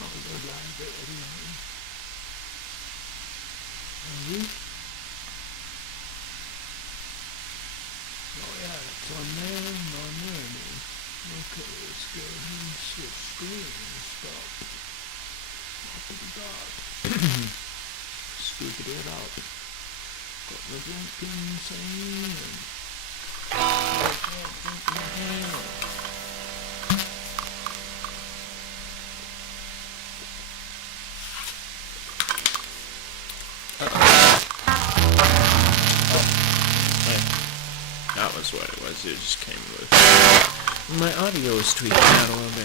of the library. Are we? Oh yeah, it's on there and on there it is. Okay, let's go ahead and switch screens. Stop. Scoop it out. Got the blinking sign. That was what it was. It just came with. My audio was tweaking out a little bit.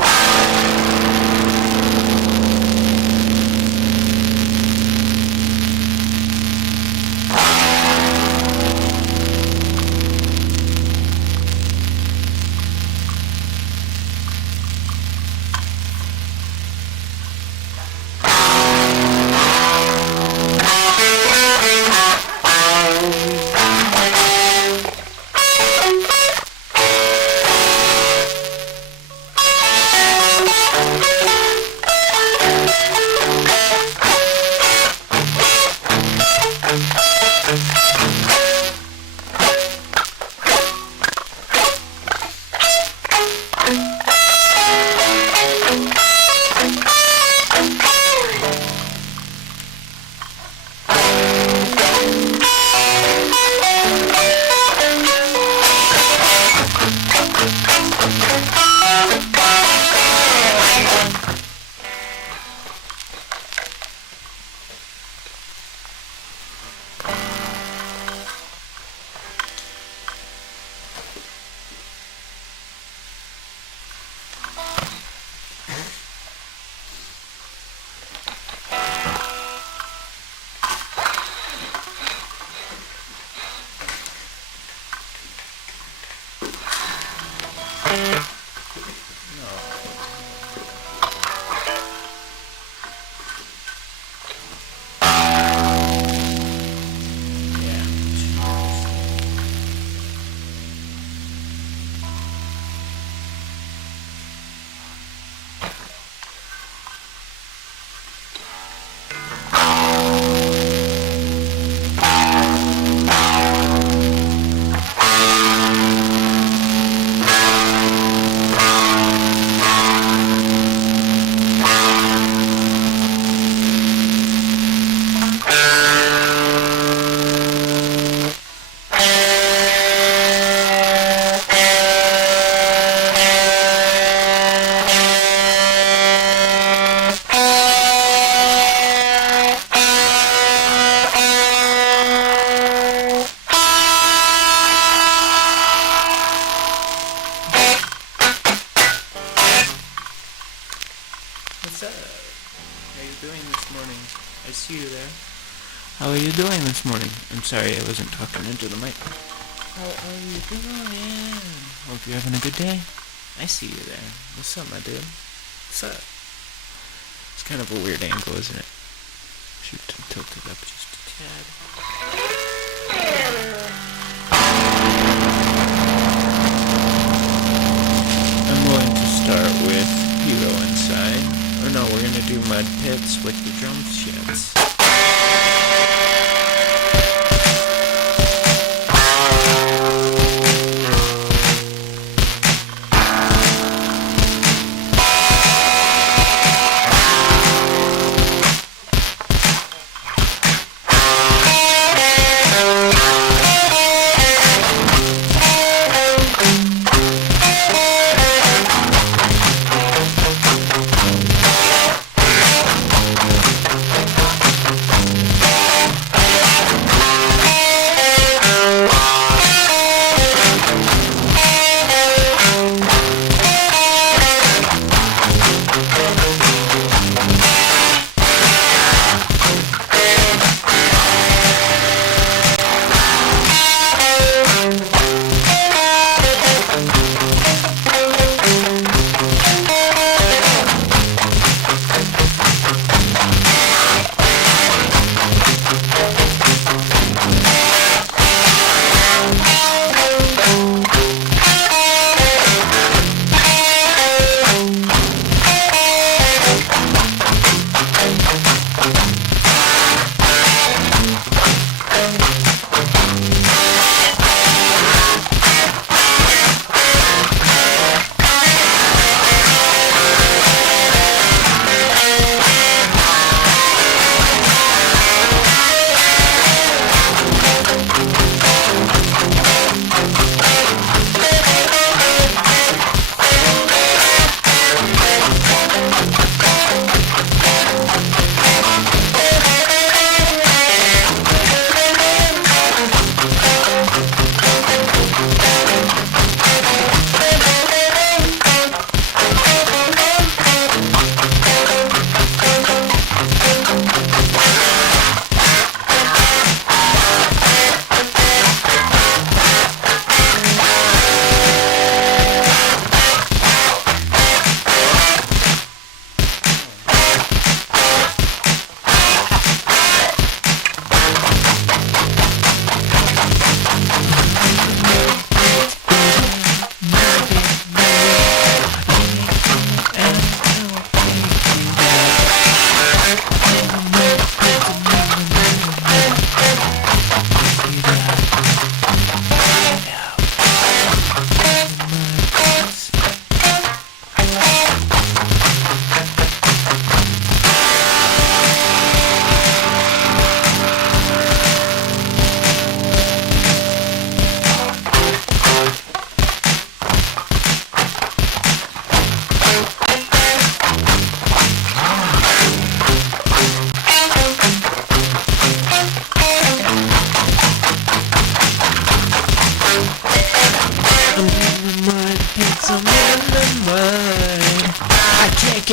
What's up? How are you doing this morning? I see you there. How are you doing this morning? I'm sorry I wasn't talking into the mic. How are you doing? Hope you're having a good day. I see you there. What's up, my dude? What's up? It's kind of a weird angle, isn't it? Should tilt it up just a tad. I'm going to start with Hero Inside. Or no, we're going to do Mud Pits with the drum sheds.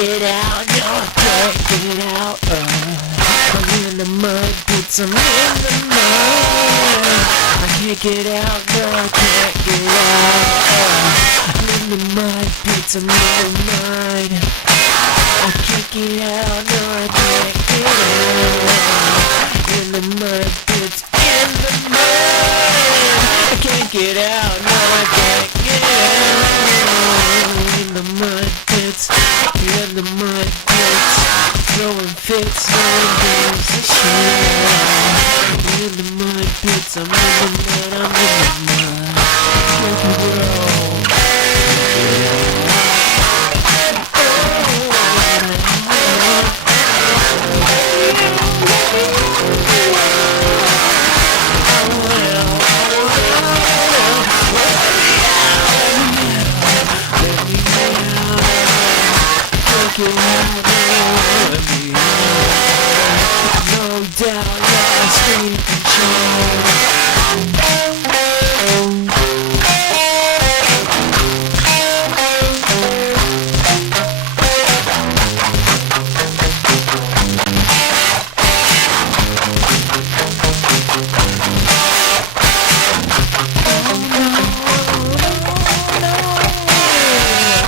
get out, no, I can't get out. I'm in the mud pits, I'm in the mud. I can't get out, no, I can't get out. I'm in the mud pits, I'm in the mud. I can't get out, no, I can't get out. In the mud pits, in the mud. I can't get out, no, I can't get out. In the mud pits, in the mud pits. Throwing fits, no one gives a shit. In the mud pits, I'm in the mud, I'm in the mud. Rock and roll. No doubt, lost in control.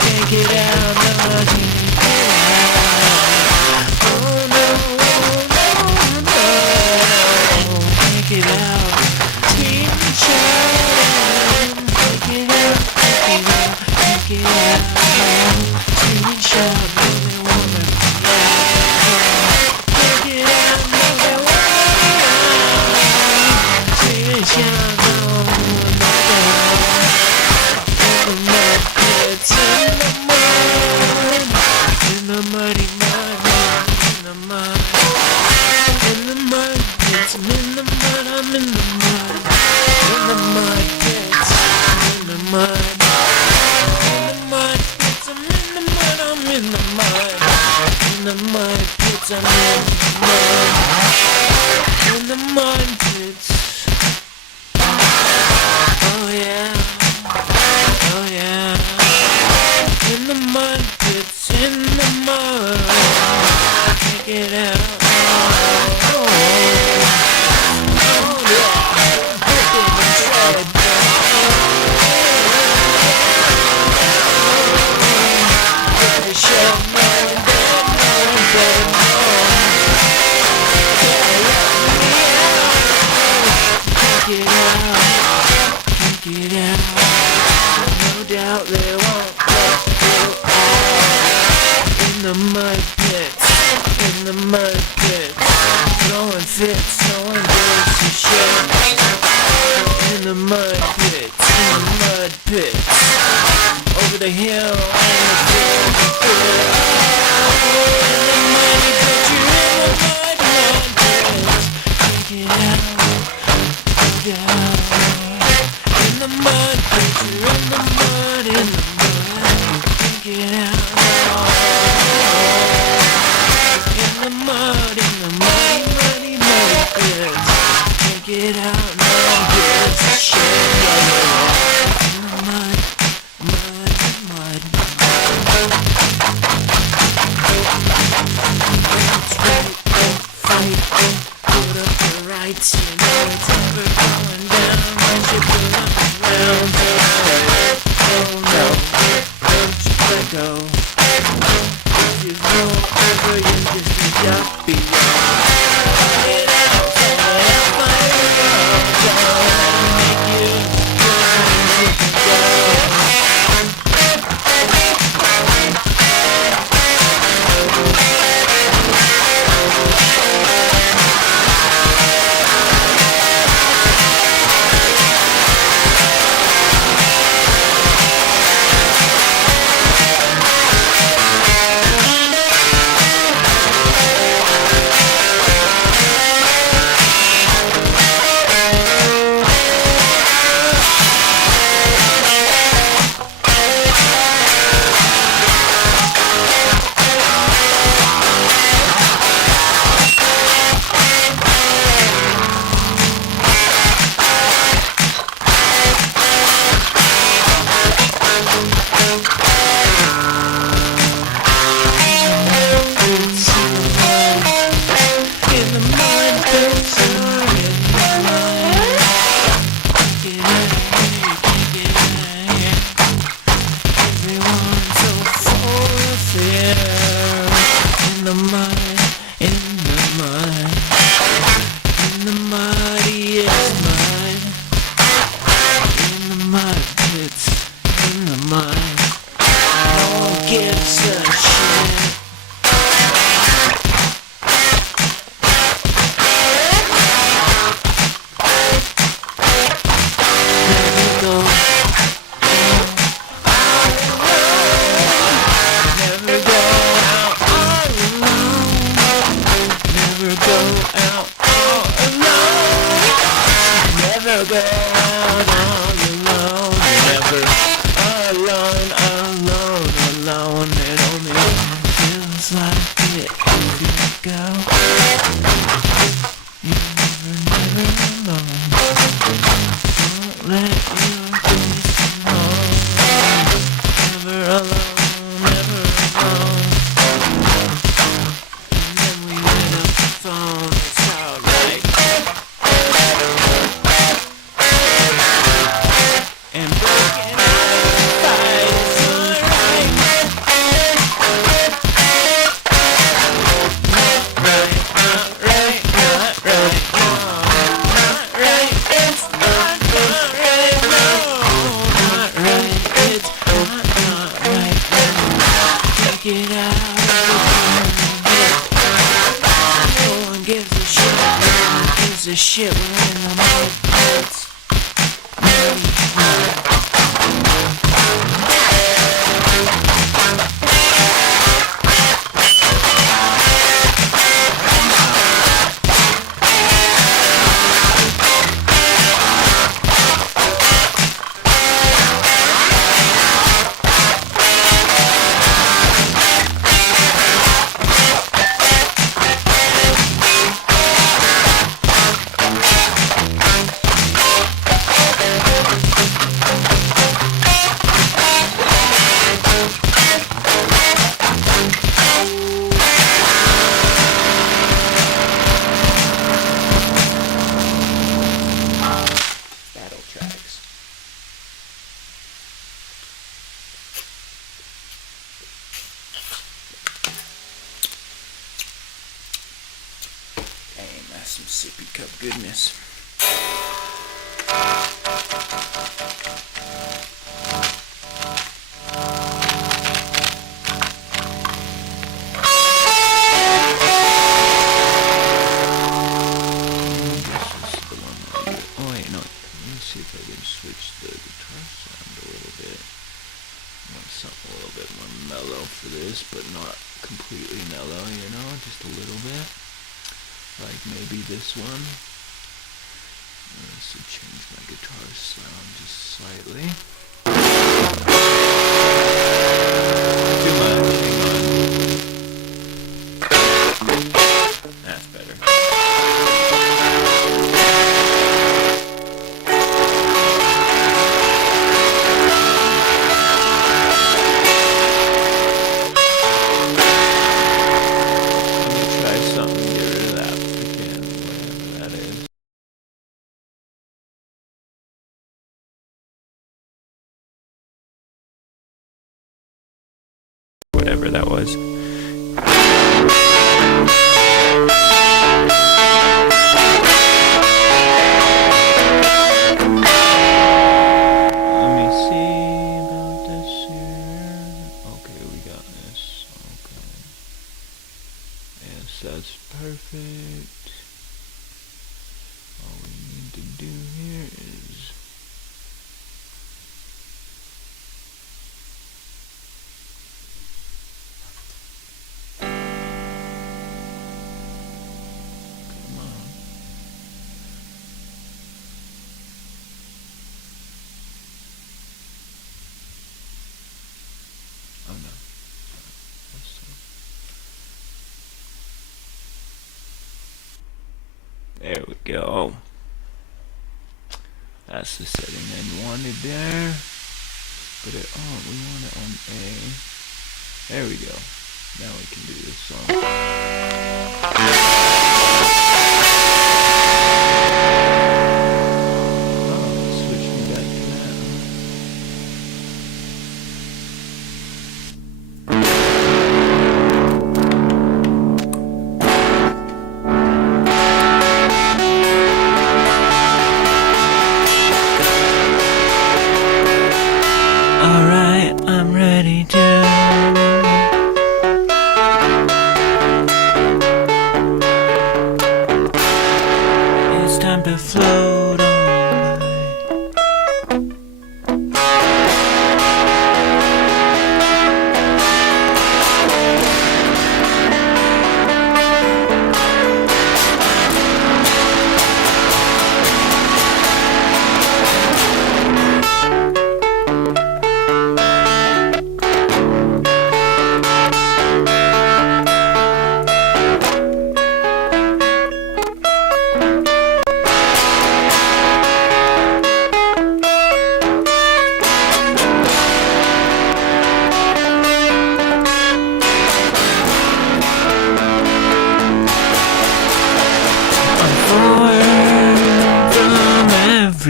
Can't get out, no, I can't. Get out, scream and shout. Take it out, take it out, take it out. Scream and shout, no they want it. Take it out, no they want it. Scream and shout, no one in the mud pits, in the mud, in the muddy mud, in the mud, in the mud pits, I'm in the mud. I'm in the mud pits, in the mud pits, I'm in the mud, I'm in the mud pits, I'm in the mud pits. Oh yeah, oh yeah, in the mud pits, in the mud, can't get out. Get out, no doubt they won't let you out. In the mud pits, in the mud pits, throwing fits, no one gives a shit. In the mud pits, in the mud pits, over the hill and the field. In the mud pits, you're in the mud pits. Can't get out, no doubt. In the mud pits, you're in the mud, can't get out. In the mud pits, can't get out, no one gives a shit. In the mud. Fight, put up the rights, you know it's never going down once you pull up around. Oh no, don't you let go. If you go over, you just be up beyond. Get out, fight it out, don't make you go. mud, in the mud, in the muddiest mud, in the mud pits, in the mud. No one gives a shit. Never go never go out all alone. Never go out all alone. Never go out all alone. Never alone, alone, alone. It only feels like it if you go. You're never alone. Don't let your days come home. Never alone, never alone. And then we lit up the phone, it's alright. And breaking out of the fight, it's alright. Not right, not right, no. Not right, it's not right, no. Not right, it's not right, no. Take it out of the no one gives a shit, no one gives a shit. We're in the mud pits. Battle tracks. Dang, that's some sippy cup goodness. Oh wait, no. Let me see if I can switch the guitar sound a little bit. I want something a little bit more mellow for this, but not completely mellow, you know, just a little bit. Like maybe this one. Let's change my guitar sound just slightly. Too much, hang on. That's better. Whatever that was. Let me see about this here. Okay, we got this. Okay. Yes, that's perfect. All we need to do here is oh no. There we go. That's the setting I wanted there. Put it on. We want it on A. There we go. Now we can do this song. Switch me back to that.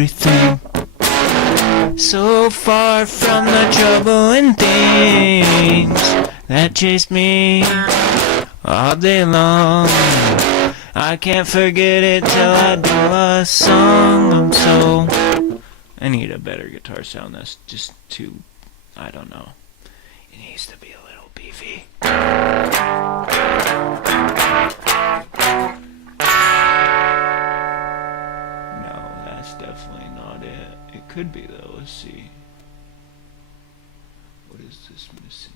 everything. So far from the trouble and things that chase me all day long. I can't forget it till I do a song. I need a better guitar sound. That's just too, I don't know. It needs to be a little beefy. No, that's definitely not it. It could be though. Let's see. What is this missing?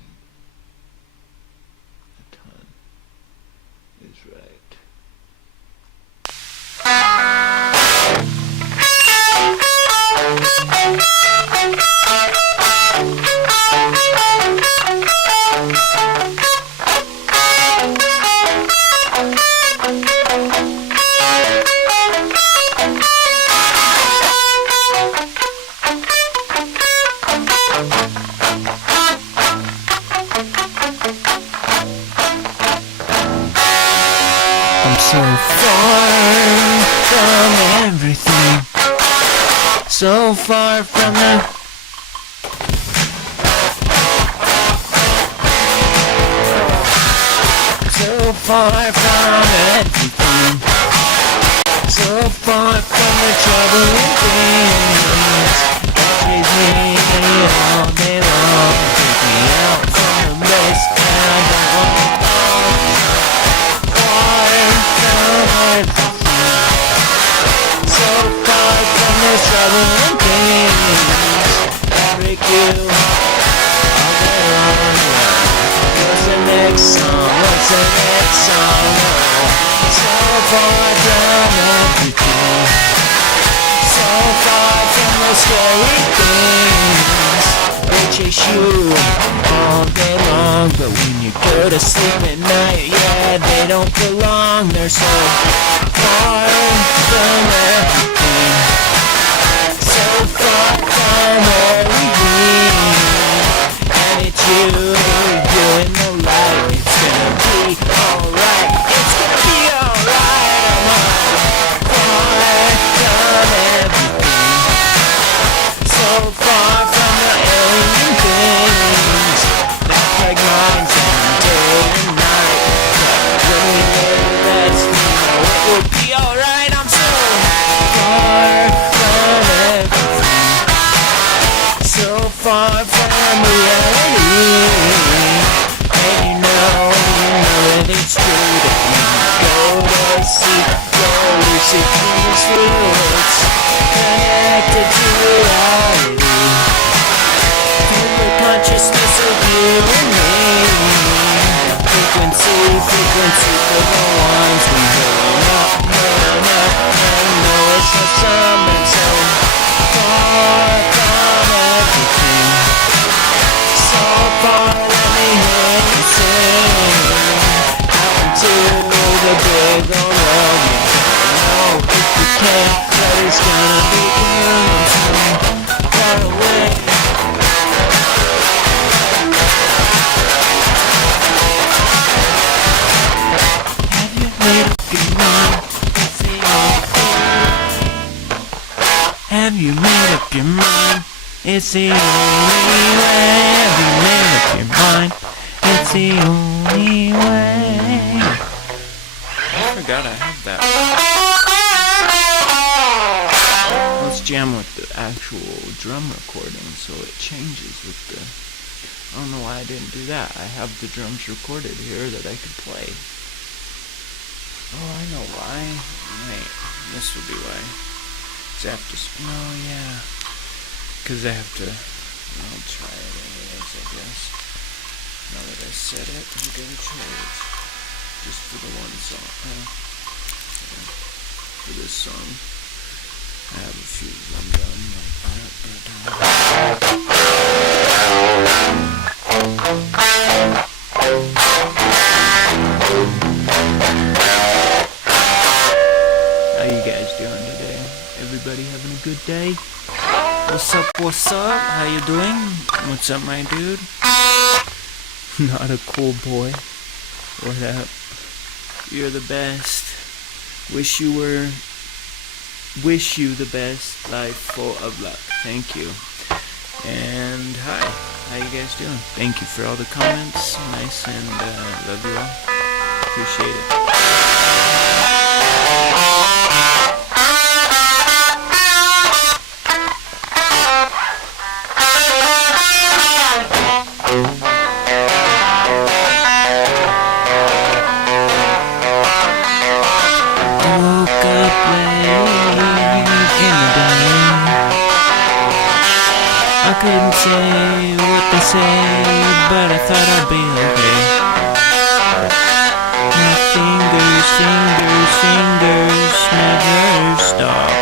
A ton is right. I'm so far from everything, so far from the so far from everything, so far from the trouble and things that chase me all day long, take me out from the mess that I don't want to fall. So far from the trouble and things that break you all day long. What's the next song? What's the next song? So far from everything, so far from the scary things they chase you all day long. But when you go to sleep at night, yeah, they don't belong. They're so far from everything, so far from everything. And it's you doing the light. It's gonna be alright. It's gonna be alright. I'm far from everything, so far from the alien things that plague minds and day and night. When we live, let's know it will be alright. I'm so far from everything, so far from reality. And you know that it's true that when you go to sleep, your lucid dreams roots connected to reality, feel the consciousness of you and me. Frequency for the ones we burn up, and know it's a summer so far from everything, so far. Let me hear you sing out into the big old world. You know if you can't, that it's gonna be soon, far away. Have you made up your mind? It's the only way. Have you made up your mind? It's the only way. I forgot I had that. Let's jam with the actual drum recording so it changes with the... I don't know why I didn't do that. I have the drums recorded here that I could play. Oh, I know why. Wait, this would be why. Cause I have to, oh yeah. Cause I have to, I'll try it anyways, I guess. Now that I said it, I'm gonna try it. Just for the one song, for this song. I have a few of them done, How you guys doing today? Everybody having a good day? What's up, what's up? How you doing? What's up, my dude? Not a cool boy. What up? You're the best. Wish you were wish you the best life full of luck. Thank you. And hi, how you guys doing? Thank you for all the comments. Nice, and love you all. Appreciate it. Woke up late in the day. I couldn't say what they say, but I thought I'd be okay. My fingers never stop.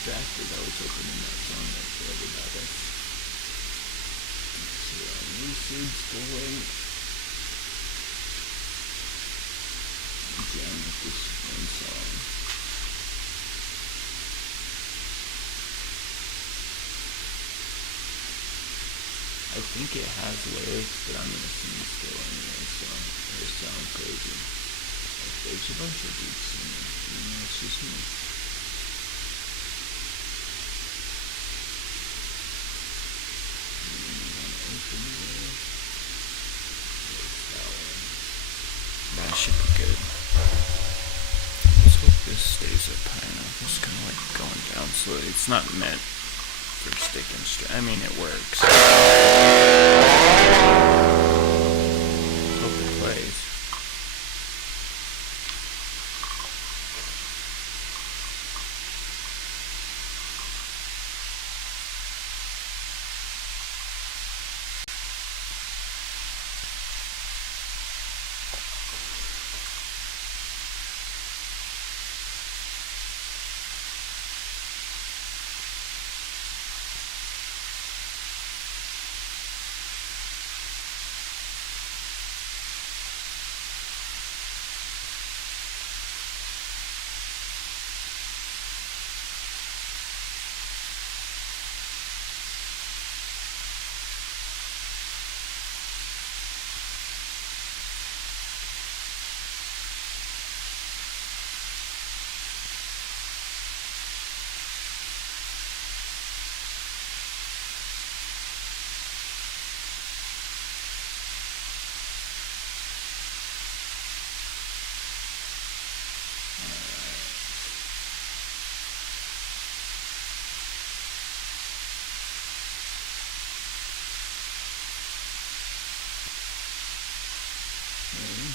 Distracted, I was opening that song up for everybody. So Lucid's the wait. Jam with this one song. I think it has lyrics, but I'm gonna sing it still anyway, so it'll sound crazy. Like, there's a bunch of dudes singing, it's just me. That should be good. Let's hope this stays up high enough. It's kind of like going down slowly. It's not meant for sticking straight. I mean, it works. Hope it plays.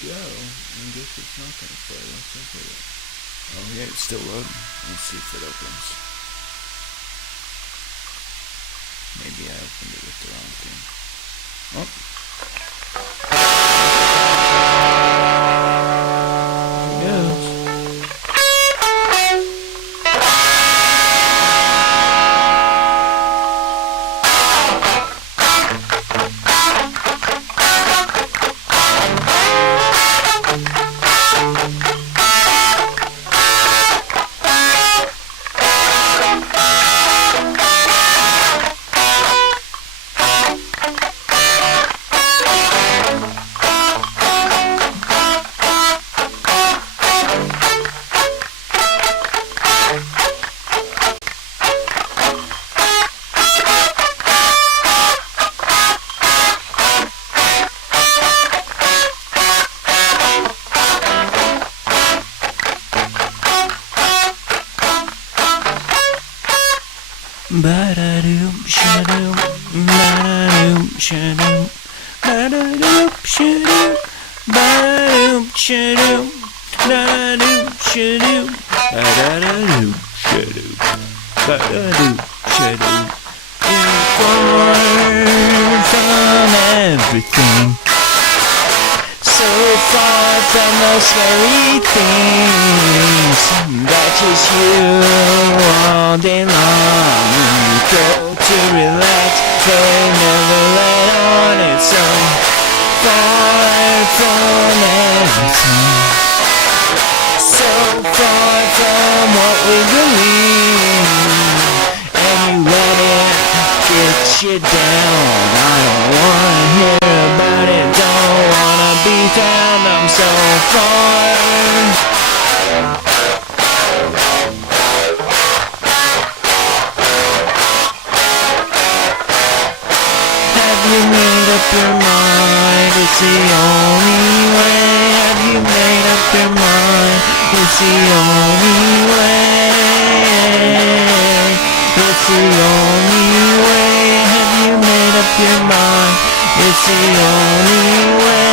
Go. I guess it's not gonna play. Let's open it. Oh yeah, it's still loading. Let's see if it opens. Maybe I opened it with the wrong thing. Oh. Here it goes. shadoop, ba-da-doop, shadoop, ba-doop, shadoop, da-doop, shadoop, ba-da-doop, shadoop, ba-da-doop, shadoop. You're far from everything, so far from those scary things that chase you all day long. You go to relax, they never let on. It's so far from everything, so far from what we believe, and you let it get you down. I don't wanna hear about it, don't wanna be found. I'm so far. Have you made up your mind? It's the only way. Have you made up your mind? It's the only way. It's the only way. Have you made up your mind? It's the only way.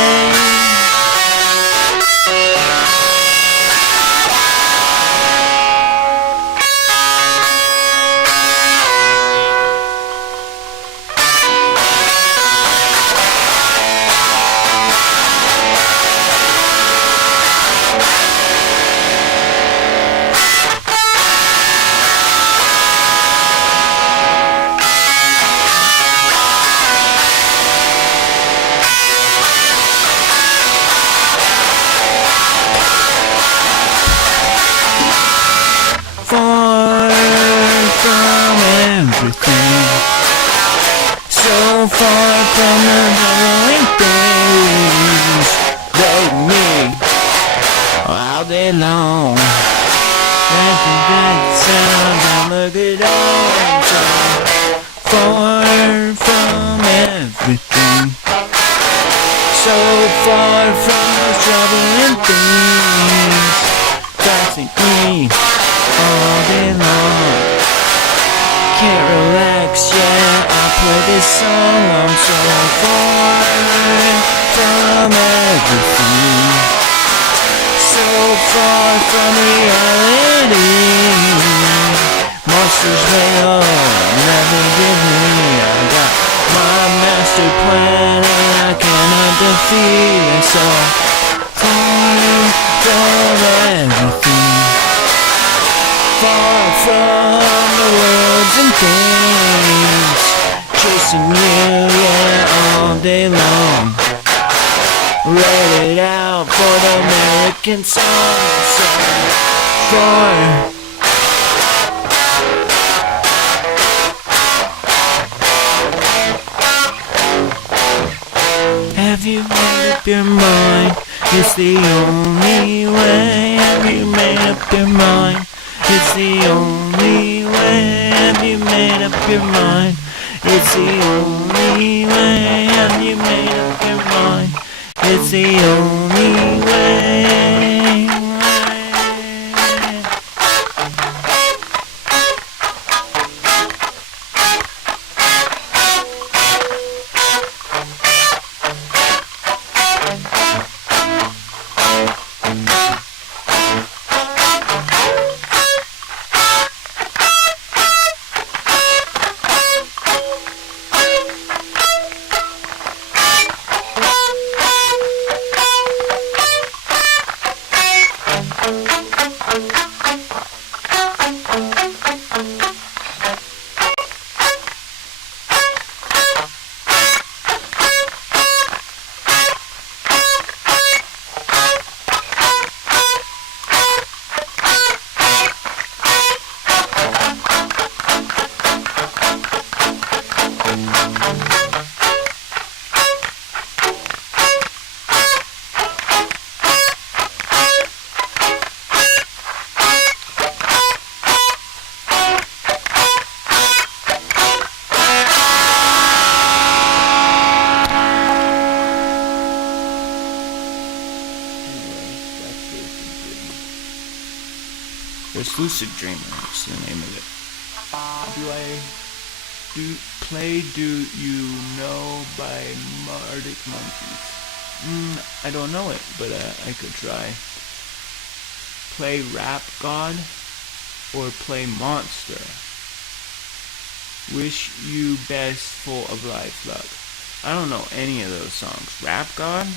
Far from everything, so far from the boring things that me all day long. That's a good sound, I'm a good old sound. Far from everything, so far from those troubling things that me all day long. Can't relax, yeah, I play this song. I'm so far from everything, so far from reality. Monsters will never give me. I got my master plan and I cannot defeat it. So far from everything, far from the words and things, chasing you, yeah, all day long. Let it out for the American song. So far. Have you made up your mind? It's the only way. Have you made up your mind? It's the only way. Have you made up your mind? It's the only way. Have you made up your mind? It's the only way. There's Lucid Dreamer, is the name of it. Do I Play Do You Know by Arctic Monkeys. I don't know it, but I could try. Play Rap God or play Monster. Wish You Best Full of Life Luck. I don't know any of those songs. Rap God?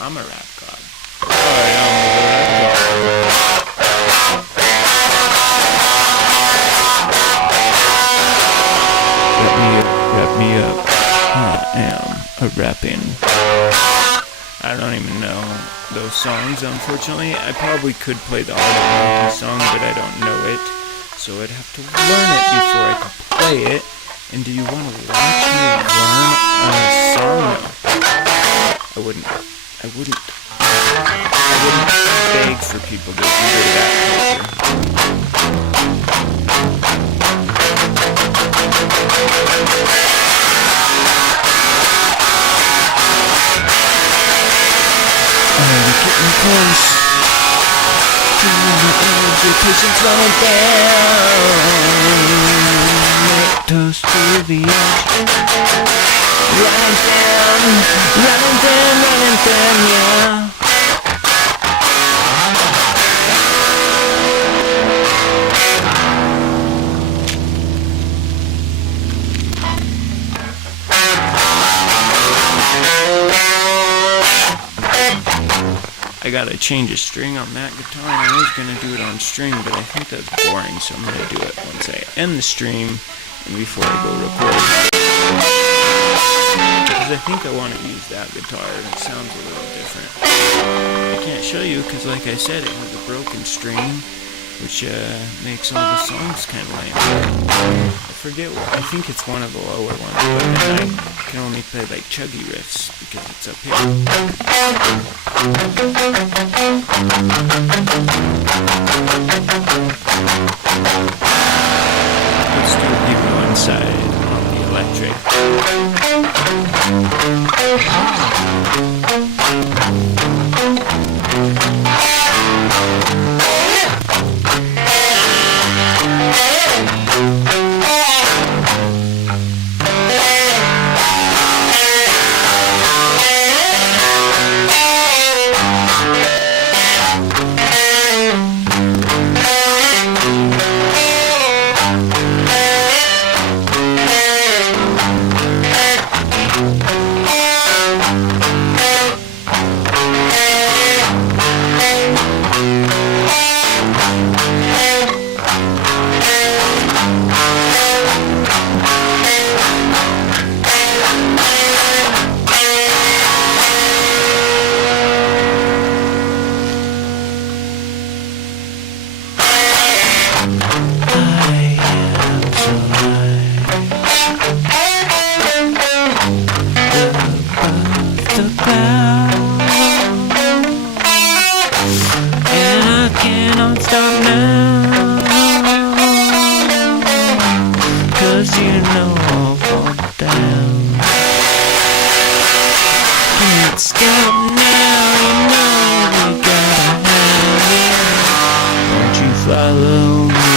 I'm a rap god. Sorry, I'm a rap god. Wrap me up. I am a rapping. I don't even know those songs, unfortunately. I probably could play the Arctic Monkeys song, but I don't know it. So I'd have to learn it before I could play it. And do you want to watch me learn a song? No. I wouldn't beg for people to do that We're getting close to the edge. Your patience running down. Toast to the edge. Running down, yeah. I gotta change a string on that guitar. I was gonna do it on string, but I think that's boring, so I'm gonna do it once I end the stream and before I go record. Because I think I want to use that guitar, and it sounds a little different. I can't show you because, like I said, it has a broken string, which makes all the songs kind of lame. I forget what, I think it's one of the lower ones, but then I can only play like chuggy riffs because it's up here. Let's do people one side on the electric. Won't you follow me?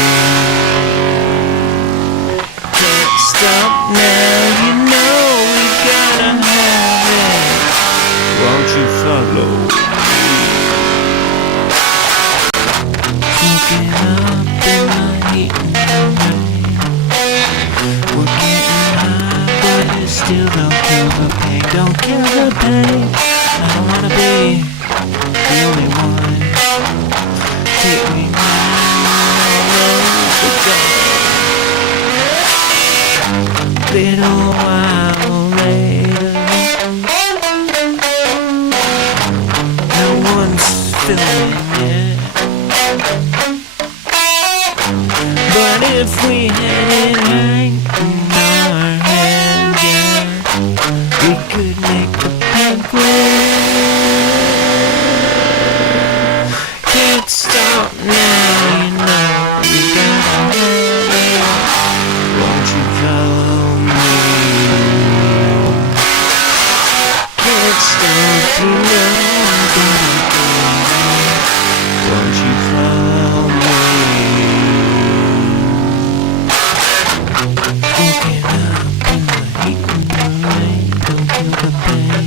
Walking up in the heat and the rain, don't kill the pain.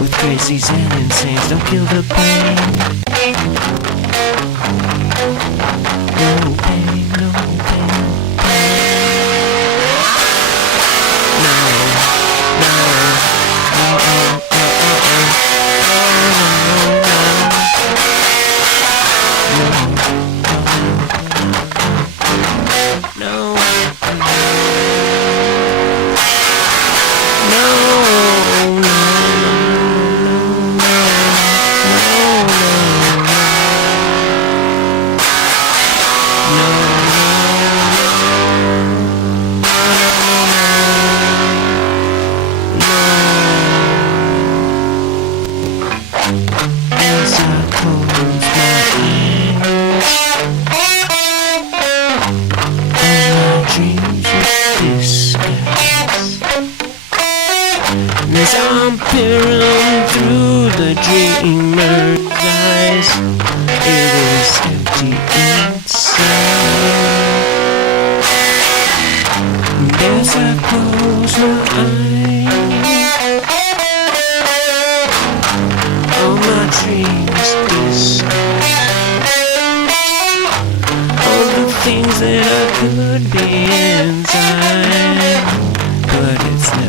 With crazies and insanes, don't kill the pain. No pain, no pain. No, no, as I close my eyes, all my dreams are disguised. And as I'm peering through the dreamer's eyes, it is empty inside. And as I close my eyes, all my dreams disguise. All the things that I could be inside, but it's never.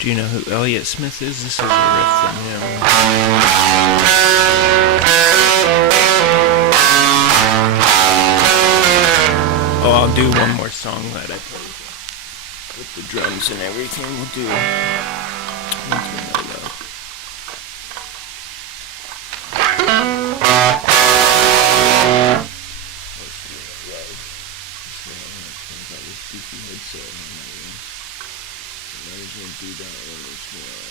Do you know who Elliott Smith is? This is a riff from him. Oh, I'll do one more song that I played with the drums and everything. We'll do do that one as well.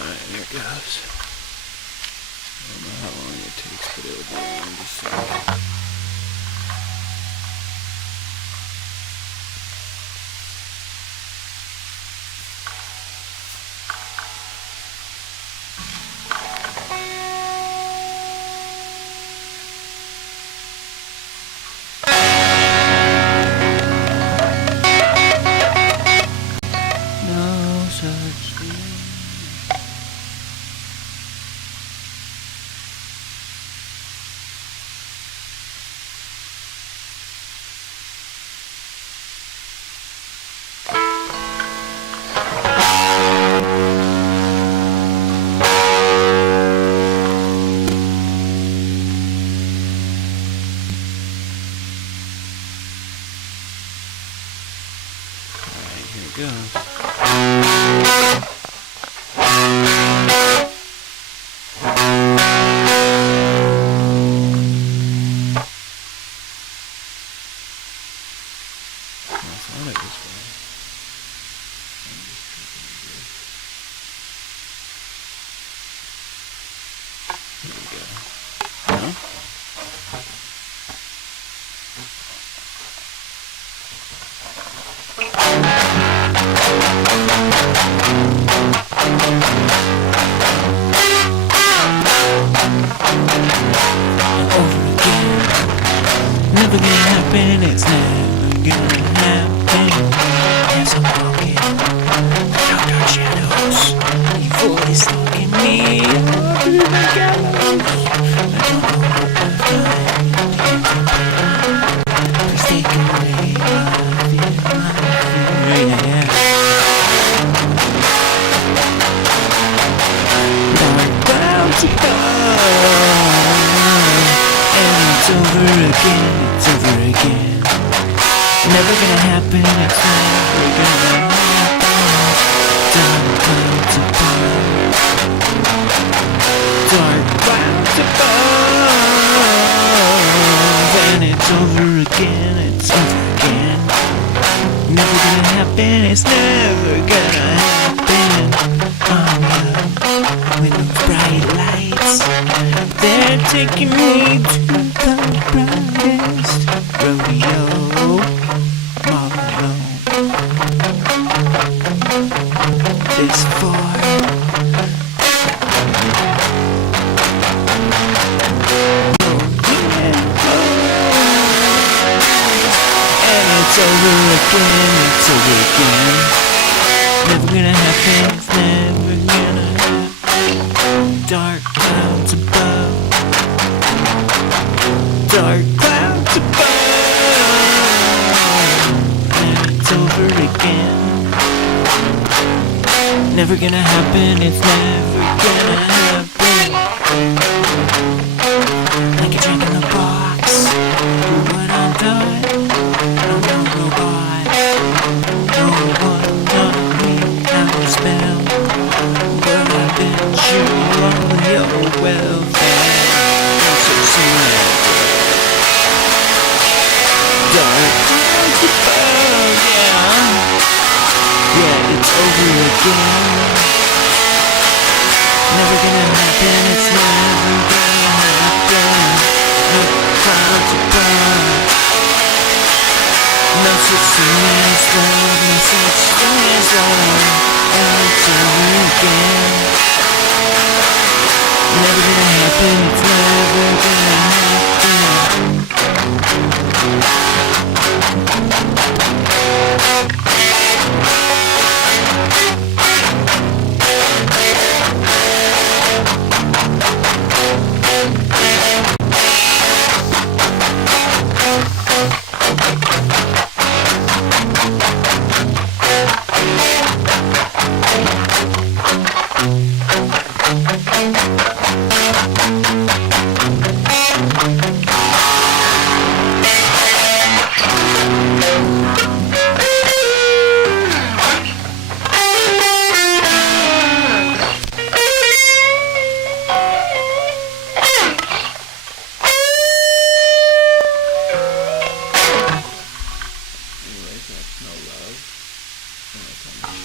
Alright, here it goes. I don't know how long it takes, but it'll be around the same. Here it goes. I thought it was fine. Here we go. No? Over again, never gonna happen, it's never gonna happen. walking, as I'm walking, out dark shadows, evil is stalking me over the gallows. I don't know what I've done to anticipate. Please take away my fear. Yeah. Dark clouds above, and it's over again, it's over again. Never gonna happen, it's never gonna happen. Dark clouds above, dark clouds above, and it's over again, it's over again. Never gonna happen, it's never gonna happen. With those bright lights, they're taking me to the brightest rodeo. All alone, this far. And it's over again, it's over again. Never gonna happen, it's never gonna happen. Dark clouds above, dark clouds above, and it's over again. Never gonna happen, it's never gonna happen. Like a drink in the box, when I'm done, I'm no robot. No one taught me how to spell, but I bet you on your welfare. So sad. Dark clouds above, yeah, it's over again. Never gonna happen, it's never gonna happen. No clouds above, no such thing as love, no such thing as love. And it's over again. Never gonna happen, it's never gonna happen.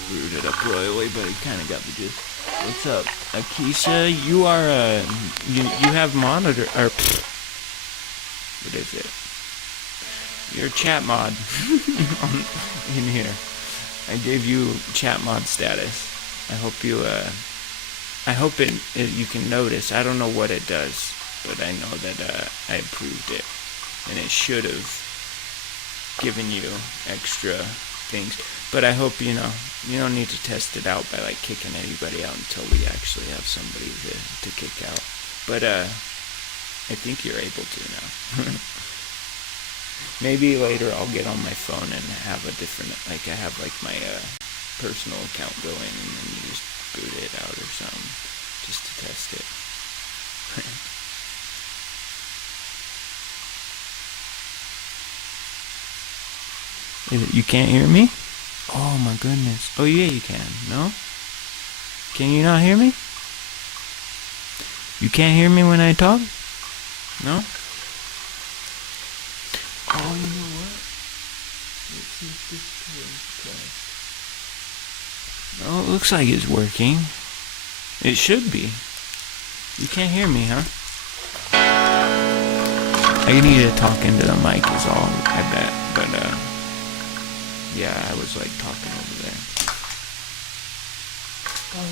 Screwed it up royally, but it kind of got the gist. What's up, Akisha? You are you have monitor or what is it? You're a chat mod in here. I gave you chat mod status. I hope you you can notice. I don't know what it does, but I know that I approved it, and it should have given you extra things. But I hope you don't need to test it out by like kicking anybody out until we actually have somebody to kick out. But I think you're able to now. Maybe later I'll get on my phone and have a different, like I have like my personal account going, and then you just boot it out or something just to test it. You can't hear me? Oh my goodness. Oh yeah, you can. No? Can you not hear me? You can't hear me when I talk? No? Oh, you know what? Let's see if this plays. Oh, it looks like it's working. It should be. You can't hear me, huh? I need to talk into the mic is all, I bet. But, yeah, I was like talking over there. Oh,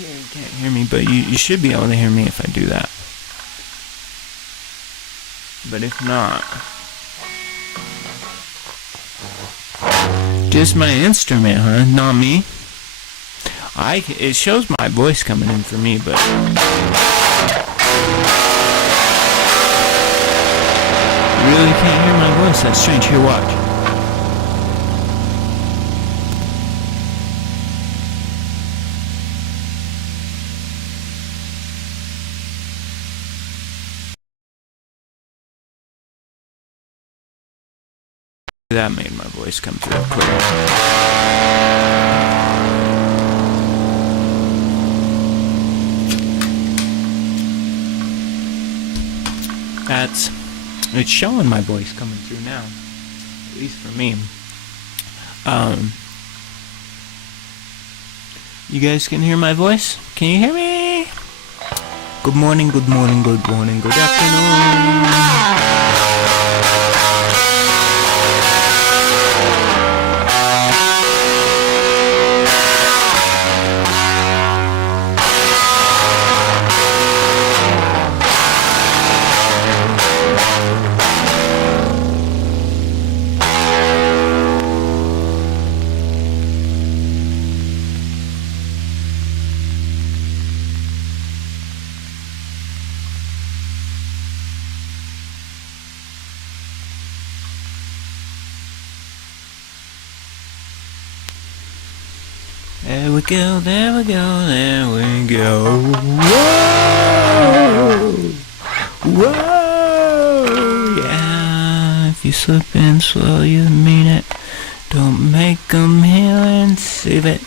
yeah, you can't hear me, but you should be able to hear me if I do that. But if not, Just my instrument, huh? Not me. It shows my voice coming in for me, but you really can't hear my voice. That's strange. Here, watch. That made my voice come through clear. It's showing my voice coming through now, at least for me. You guys can hear my voice? Can you hear me? Good morning, good morning, good morning, good afternoon. There we go, there we go, there we go. Whoa! Whoa! Yeah, if you slip and slow, you mean it. Don't make 'em heal and save it.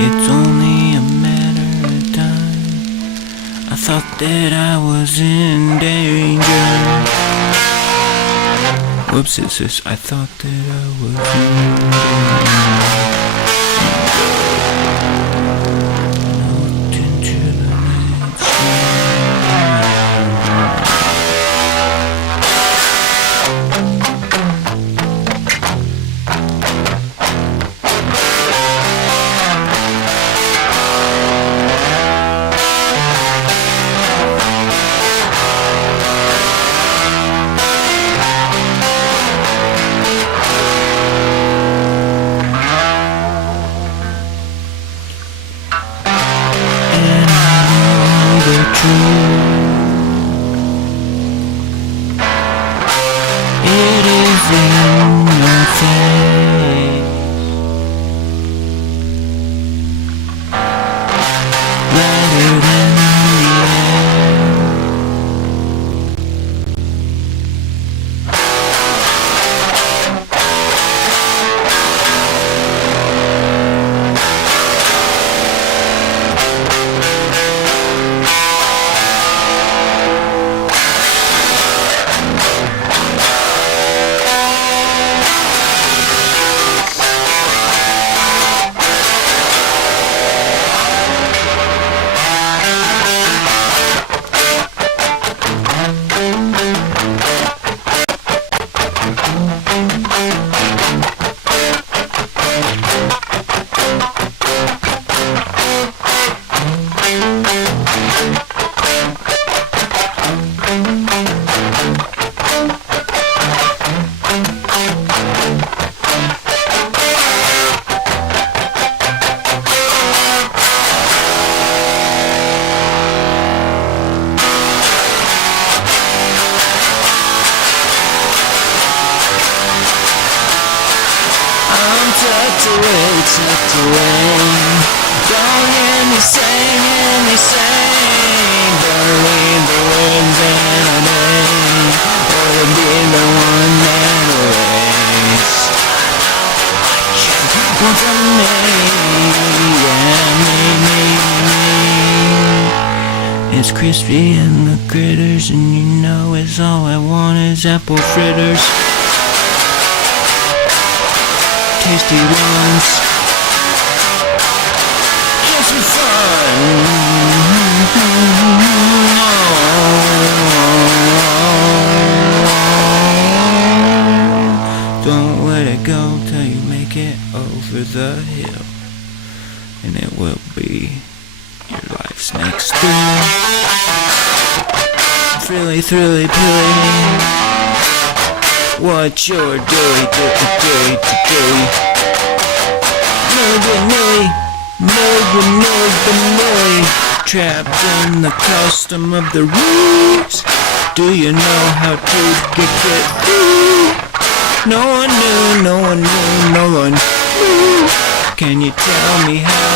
It's only a matter of time. I thought that I was in danger. Whoops, it's just, I thought that I was looked into the night it is in your face, lighter than the air. Tucked away. Don't hear me sing, believe the words that I make, or to be the one that erase one from me, yeah, me. It's crispy and the critters, and you know it's all I want is apple fritters, tasty ones. For fun. Don't let it go till you make it over the hill, and it will be your life's next thrill. Thrilly, thrilly, pilly. What's your day today? No. Trapped in the custom of the roots. Do you know how to get through? No one knew. Can you tell me how?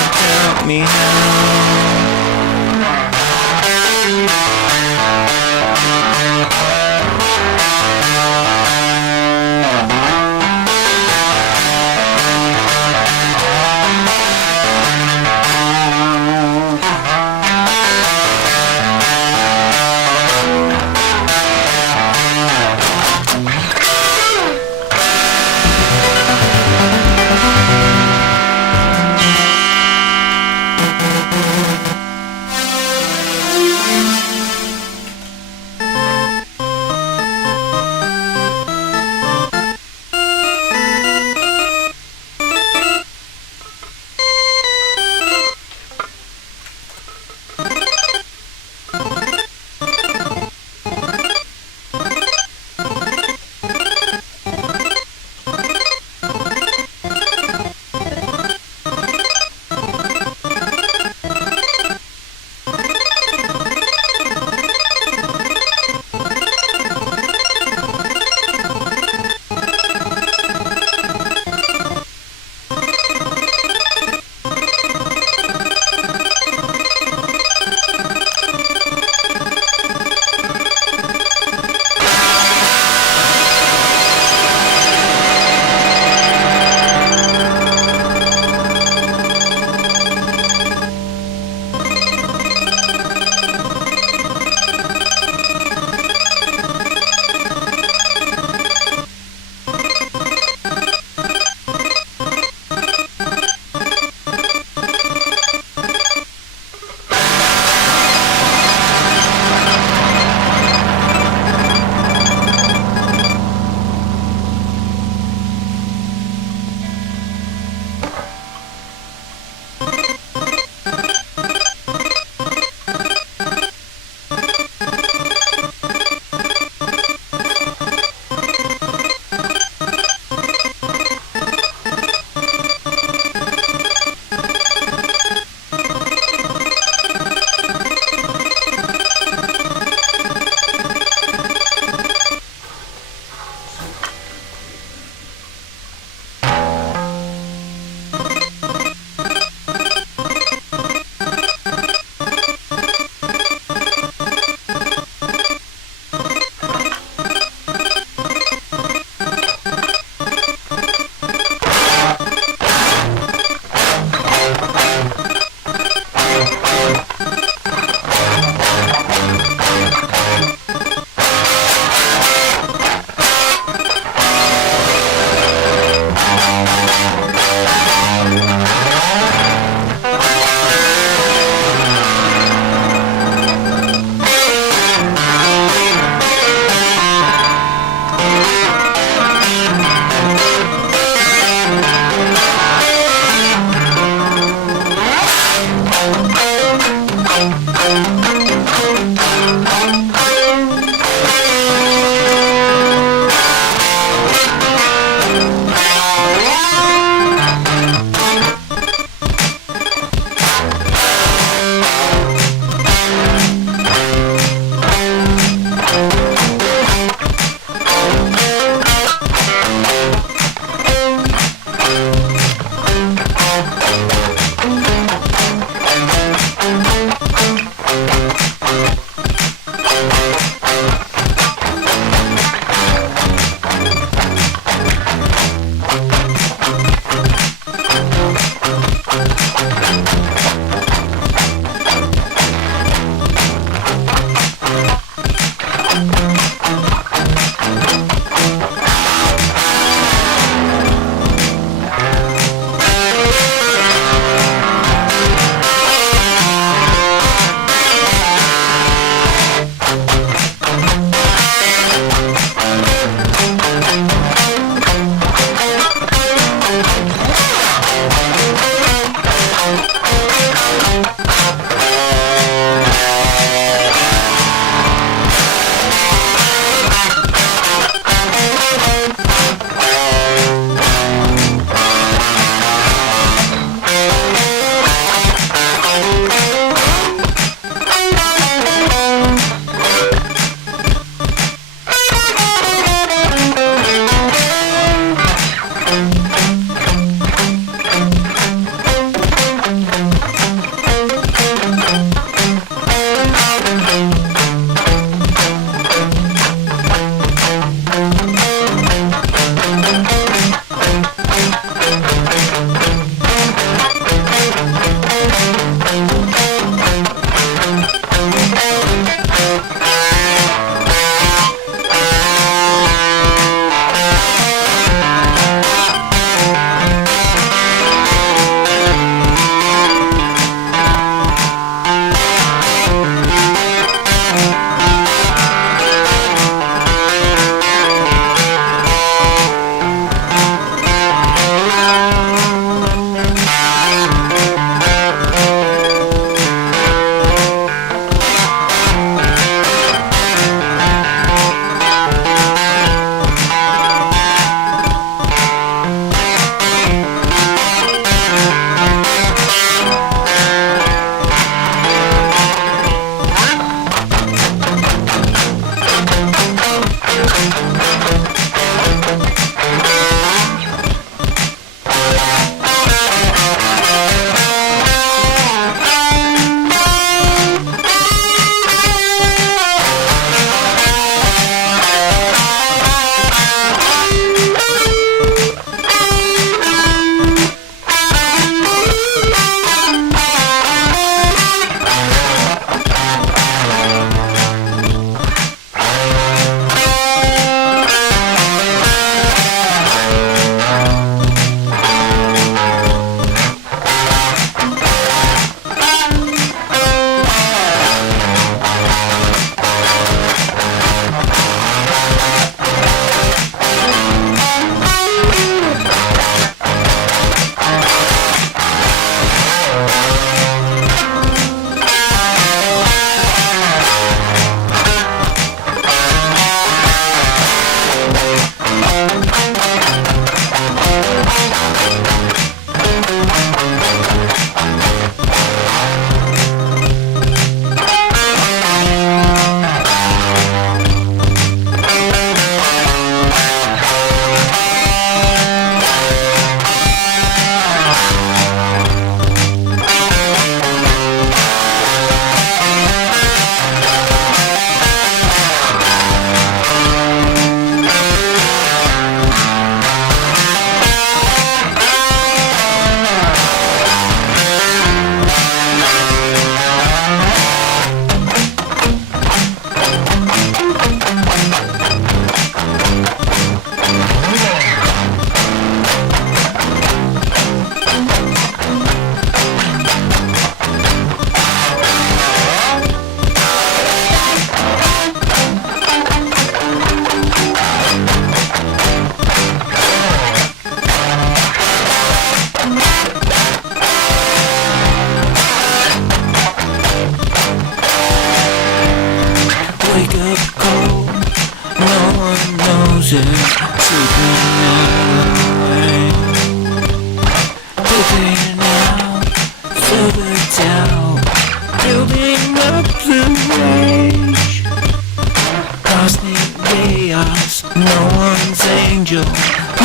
angel,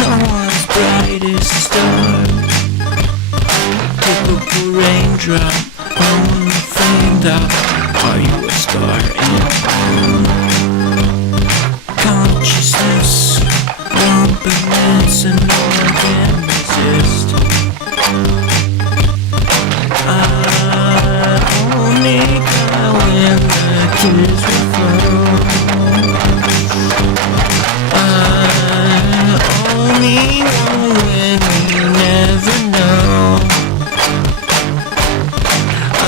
no one's brightest star. Typical raindrop on the flame top. Are you a star in consciousness? Openness and no one can resist. I only cry when the tears will flow. I only know when you never know. I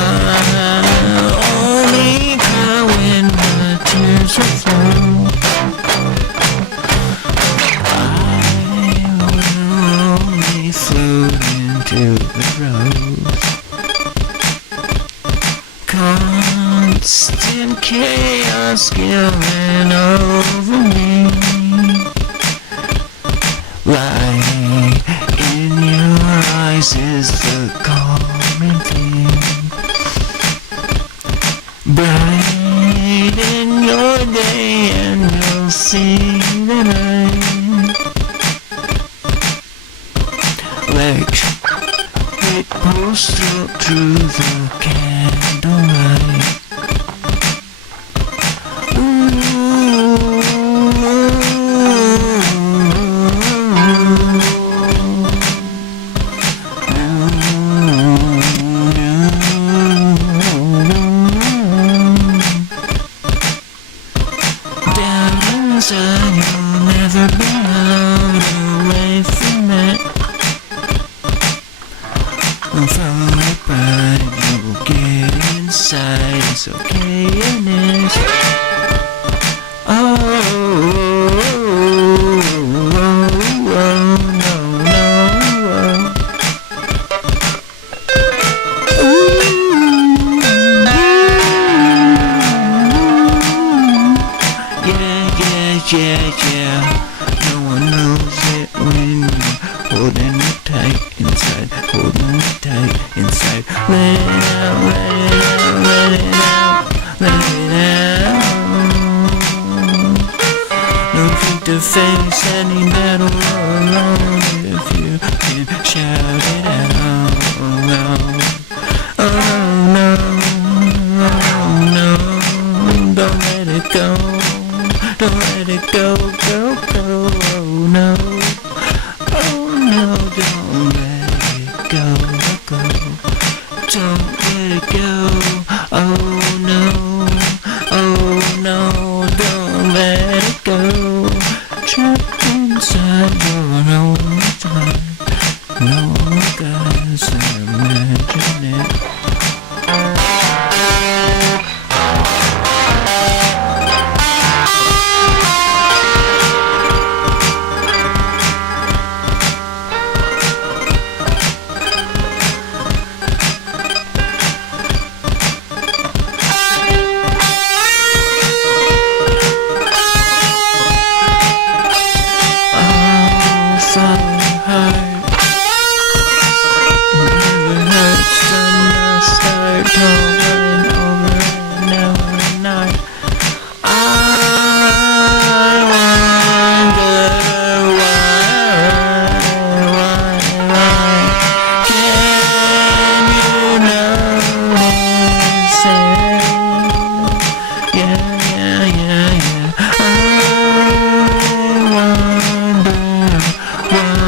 only cry when the tears will flow. I will only float into the rose. Constant chaos spilling over me. Light in your eyes is the common thing. Bright in your day and you'll see the night. Electric post up through the candlelight. Down inside you'll never be alone away from it. Follow it right, you'll get inside. It's okay in it. Yeah. No one knows it when you're holding it tight inside, holding it tight inside. Let it out, let it out, let it out, let it out. Don't think to face any battle alone if you can shout it out. Oh no, don't let it go. Don't let it go, oh no. Oh no, don't let it go. Don't let it go, oh no, don't let it go. Trapped inside your own time. No guys imagine it. Why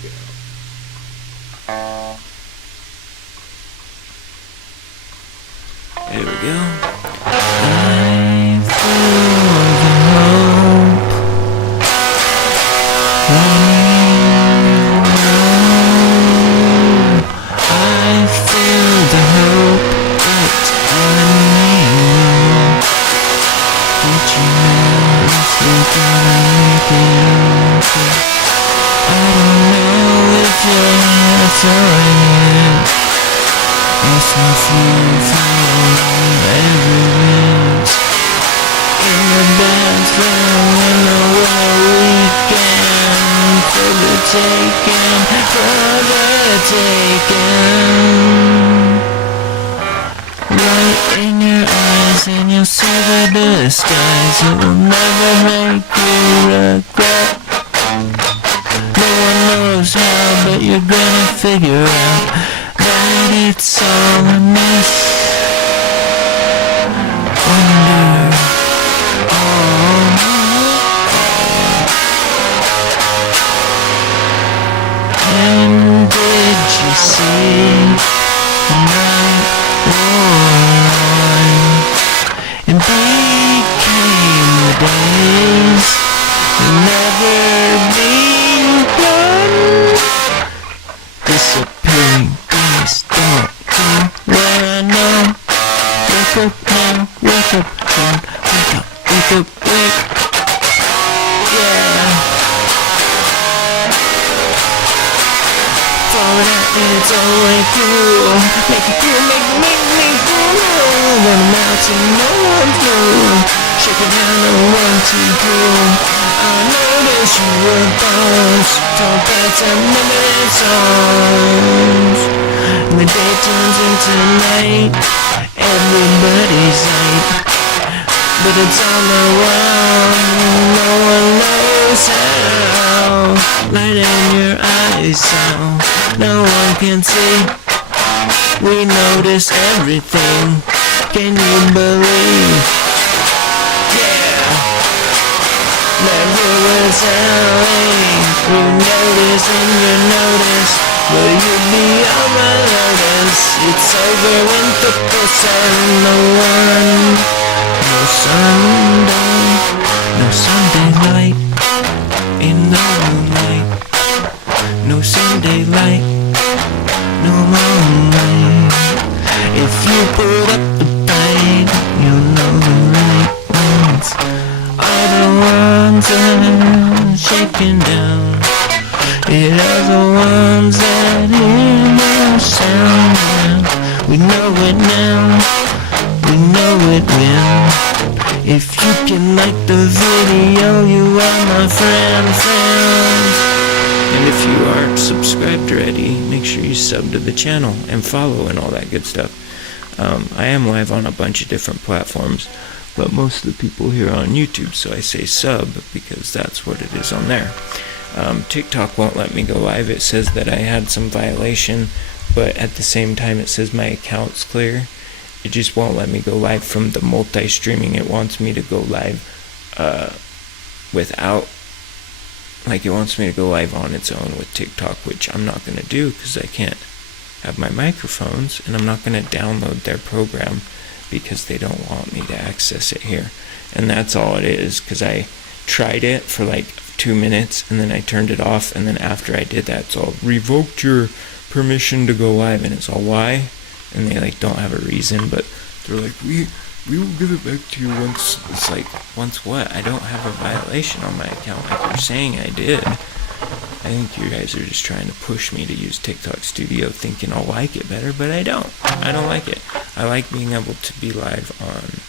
take it out. There we go. I feel the hope running low. I feel the hope that's running low. Did you know if you're gonna make it okay? I don't know if your hands are in it. It's my fear following every wind. In the bathroom in the weekend. For the taking, for the taking. Light in your eyes and you'll see the disguise. It will never make you regret. No one knows how, but you're gonna figure out that it's all a mess. Wonder, and did you see the night wore on and became the days never being done? Disappearing days don't come where I know. Wake up now, wake up, don't wake up, wake up, wake. Yeah. Falling out and it's all the way through. Make it cool, make me cool. Run them out so no one's new. Shaking down the 1, 2, cool. I notice you were bones. Don't bet a minute songs. The day turns into night. Everybody's late. But it's on the wrong. No one knows how. Light in your eyes so no one can see. We notice everything. Can you believe? Yeah. Never was selling. You notice and you notice. Will you be on my notice? It's over when the sun. No one. No Sunday. No Sunday light. In the moonlight. No Sunday light. No moonlight. If you put up the fight, you'll know the right ones are the ones that are shaking down. It are the ones that hear the sound now. We know it now, we know it when. If you can like the video, you are my friends. And if you aren't subscribed already, make sure you sub to the channel and follow and all that good stuff. I am live on a bunch of different platforms, but most of the people here are on YouTube, so I say sub because that's what it is on there. TikTok won't let me go live. It says that I had some violation, but at the same time it says my account's clear. It just won't let me go live from the multi-streaming. It wants me to go live without, like it wants me to go live on its own with TikTok, which I'm not going to do because I can't have my microphones, and I'm not going to download their program because they don't want me to access it here. And that's all it is, because I tried it for like 2 minutes and then I turned it off, and then after I did that, it's all revoked your permission to go live, and it's all why, and they like don't have a reason, but they're like, we will give it back to you once. It's like, once what? I don't have a violation on my account like you're saying I did. I think you guys are just trying to push me to use TikTok Studio thinking I'll like it better, but I don't. I don't like it. I like being able to be live on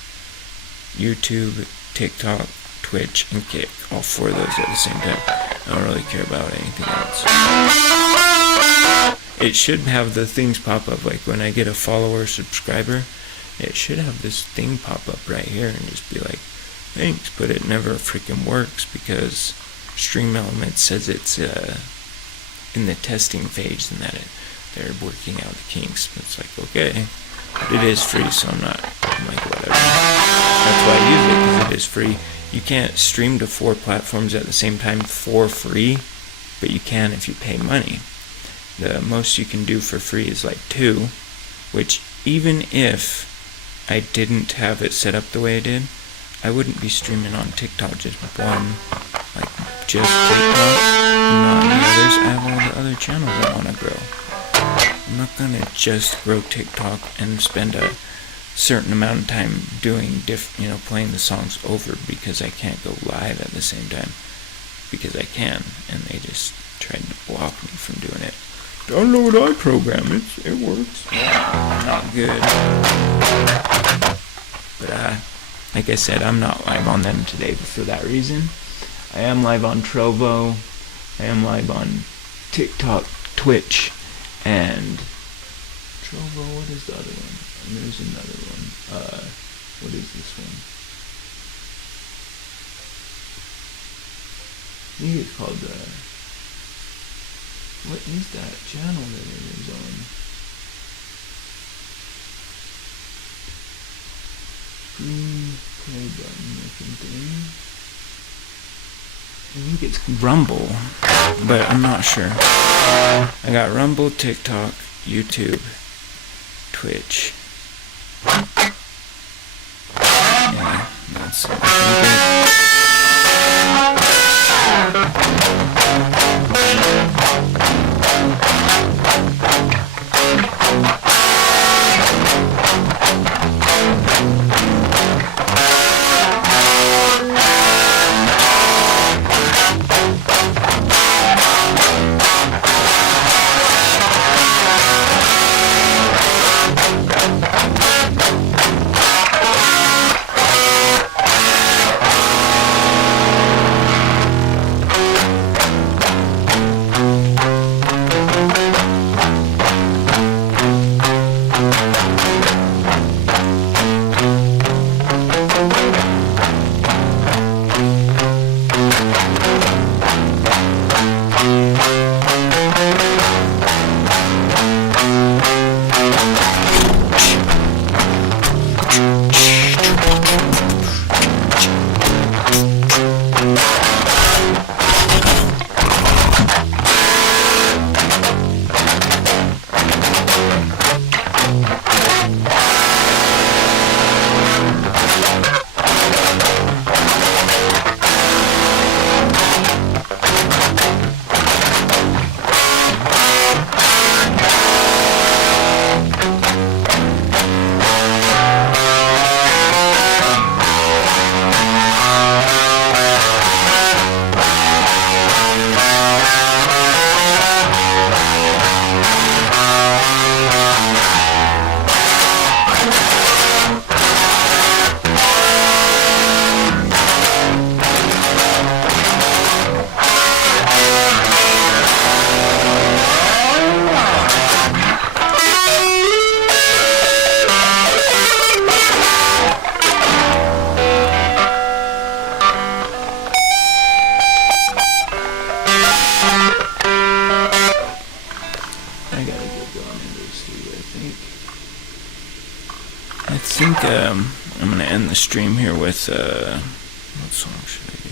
YouTube, TikTok, Twitch, and Kick. All 4 of those at the same time. I don't really care about anything else. It should have the things pop up, like when I get a follower, subscriber, it should have this thing pop up right here and just be like, thanks, but it never freaking works because Stream Elements says it's in the testing phase and that they're working out the kinks. It's like, okay, but it is free, so I'm like, whatever. That's why I use it, because it is free. You can't stream to 4 platforms at the same time for free. but you can if you pay money. The most you can do for free is like 2, which even if I didn't have it set up the way I did, I wouldn't be streaming on TikTok, just one, like just TikTok, and not any others. I have all the other channels I want to grow. I'm not gonna just grow TikTok and spend a certain amount of time doing playing the songs over because I can't go live at the same time, because I can, and they just tried to block me from doing it. Download iProgram, it works. Not good. But like I said, I'm not live on them today for that reason. I am live on Trovo, I am live on TikTok, Twitch, and Trovo, what is the other one? And there's another one. What is this one? I think it's called what is that channel that it is on? Green play button looking thing. I think it's Rumble, but I'm not sure. I got Rumble, TikTok, YouTube, Twitch. Yeah, that's it. I'm gonna end the stream here with what song should I do?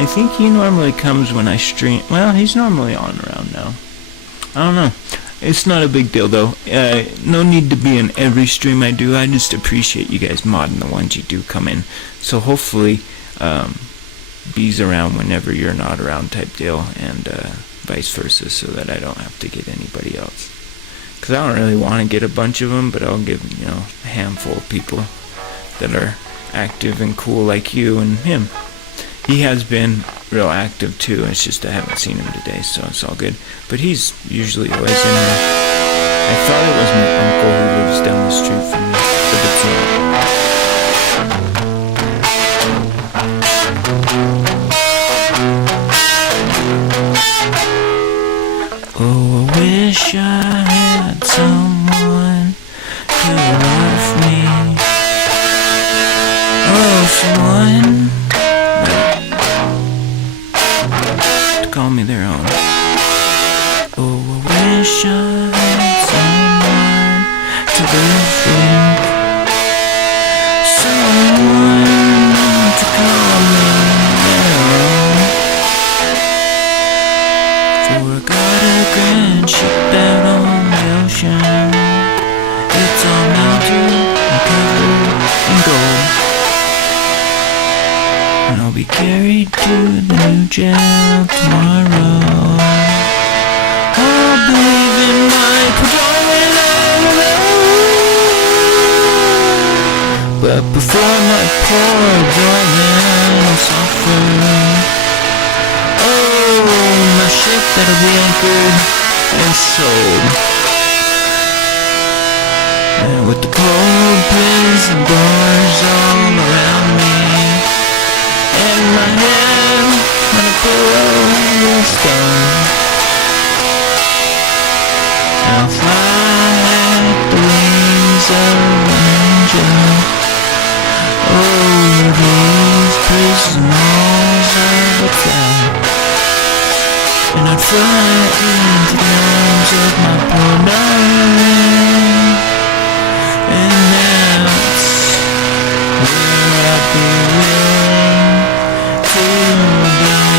I think he normally comes when I stream. Well, he's normally on around now. I don't know. It's not a big deal though. No need to be in every stream I do. I just appreciate you guys modding the ones you do come in. So hopefully, B's around whenever you're not around type deal, and vice versa, so that I don't have to get anybody else. Because I don't really want to get a bunch of them, but I'll give, a handful of people that are active and cool like you and him. He has been real active too, it's just I haven't seen him today, so it's all good. But he's usually always in there. I thought it was my uncle who lives down the street from me, but it's not. Oh, call me their own. Oh, I wish I had someone to live with, someone to call me their own. For I got a grand ship out on the ocean. It's all mountain and covered in gold, and I'll be carried to the new jail tomorrow. I'll believe in my going all alone, but before my poor darling suffer, oh, my ship that'll be anchored and sold. And with the cold prison bars all around me, and my head on a pillow of stone, I'll fly at the wings of an angel over these prison walls of a cloud, and I'd fly into the arms of my poor darling. And that's where I'd be willing to die.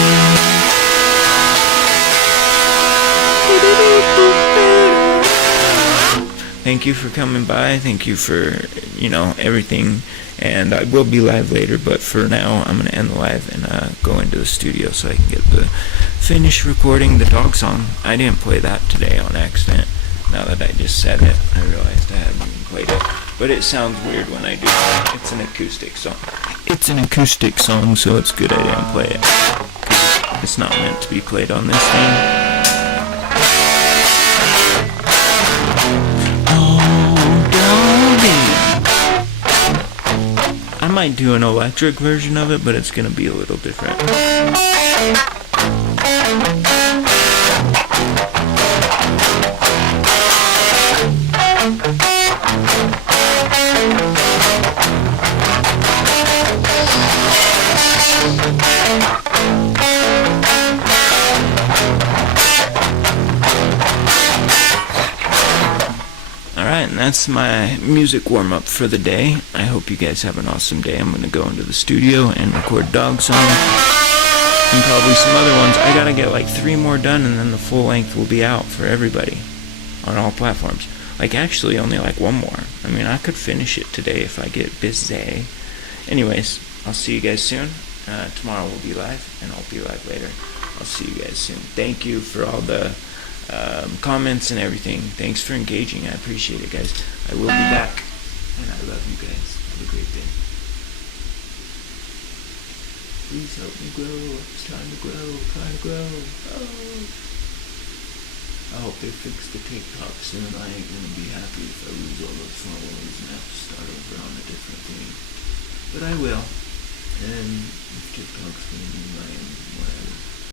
Thank you for coming by. Thank you for, everything. And I will be live later, but for now, I'm going to end the live and go into the studio so I can get the finish recording the dog song. I didn't play that today on accident. Now that I just said it, I realized I hadn't even played it. But it sounds weird when I do it. It's an acoustic song. It's an acoustic song, so it's good I didn't play it. 'Cause it's not meant to be played on this thing. Oh, Dolly. I might do an electric version of it, but it's gonna be a little different. Alright, and that's my music warm-up for the day. I hope you guys have an awesome day. I'm going to go into the studio and record dog song and probably some other ones. I gotta get like 3 more done, and then the full length will be out for everybody on all platforms. Like, actually only like 1 more. I mean, I could finish it today if I get busy. Anyways, I'll see you guys soon. Tomorrow we'll be live, and I'll be live later. I'll see you guys soon. Thank you for all the comments and everything. Thanks for engaging. I appreciate it, guys. I will be back, and I love you guys. Have a great day. Please help me grow. It's time to grow. Time to grow. Oh. I hope they fix the TikTok soon. I ain't gonna be happy if I lose all those followers and have to start over on a different thing. But I will. And if TikTok's gonna be my